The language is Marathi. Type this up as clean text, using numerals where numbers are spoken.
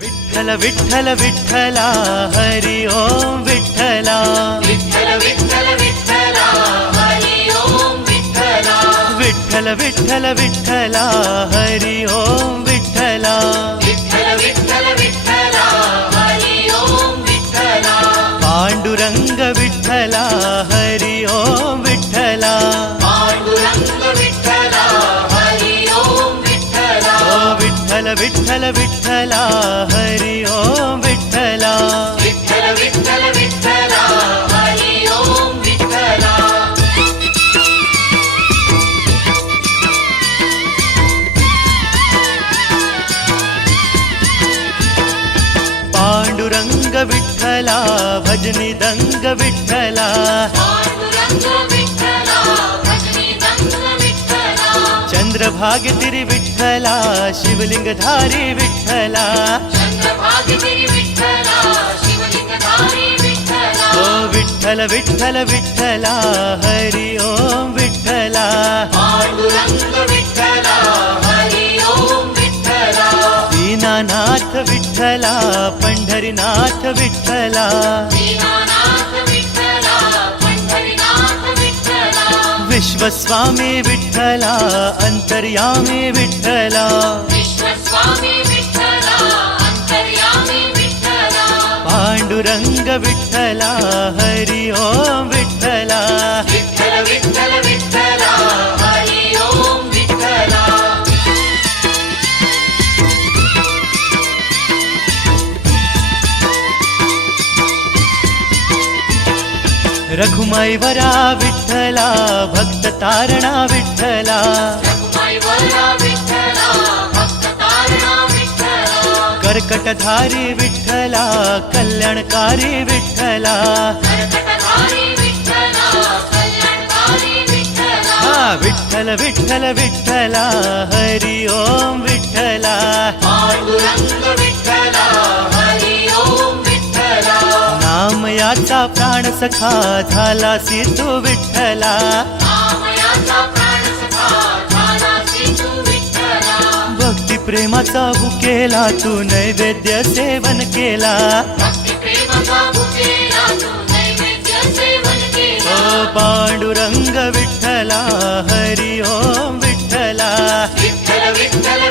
विठ्ठल विठ्ठल विठ्ठला हरि ओम विठ्ठला विठ्ठल विठ्ठल विठ्ठला हरि ओम विठ्ठला विठ्ठल विठ्ठल विठ्ठला हरि ओम विठ्ठला विठ्ठल विठ्ठल विठ्ठला हरि ओम विठ्ठला पांडुरंग विठ्ठला हरि ओम विठ्ठला पांडुरंग विठ्ठला हरि ओम विठ्ठला विठ्ठल विठ्ठल विठ्ठला हरि ओम विठ्ठला विठ्ठल विठ्ठल विठ्ठला हरि ओम विठ्ठला पांडुरंग विठ्ठला भजनी दंग विठ्ठला पांडुरंग विठ्ठला भजनी दंग विठ्ठला चंद्रभागतिरी विठ्ठला शिवलिंगधारी विठ्ठला चंद्रभागतिरी विठ्ठला शिवलिंगधारी विठ्ठला विठ्ठल विठ्ठल विठ्ठला हरि ओम विठ्ठला पांडुरंग विठ्ठला हरि ओम विठ्ठला दीनानाथ विठ्ठला पंढरीनाथ विठ्ठला दीनानाथ विठ्ठला पंढरीनाथ विठ्ठला विश्वस्वामी विठ्ठला अंतर्यामी विठ्ठला विश्वस्वामी विठ्ठला अंतर्यामी विठ्ठला पांडुरंग विठ्ठला हरि ओम विठ्ठला विठ्ठल विठ्ठल विठ्ठला हरि ओम विठ्ठला रघुमाई वरा विठ्ठला भक्त तारणा विठ्ठला रघुमाईवरा विठ्ठला भक्त तारणा विठ्ठला कर्कटधारी विठ्ठला कल्याणकारी विठ्ठला कर्कटधारी विठ्ठला कल्याणकारी विठ्ठला विठ्ठल विठ्ठल विठ्ठला हरि ओम विठ्ठला पांडुरंग विठ्ठला हरि ओम विठ्ठला नाम याचा प्राण सखा झालासी तू विठ्ठला नामयाचा प्राणसखा झालासी तू विठ्ठला भक्ती प्रेमाचा भुकेला तू नैवेद्य सेवन केला भक्ती प्रेमाचा भुकेला तू नैवेद्य सेवन केला पांडुरंग विठ्ठला हरि ओम विठ्ठला विठ्ठल विठ्ठल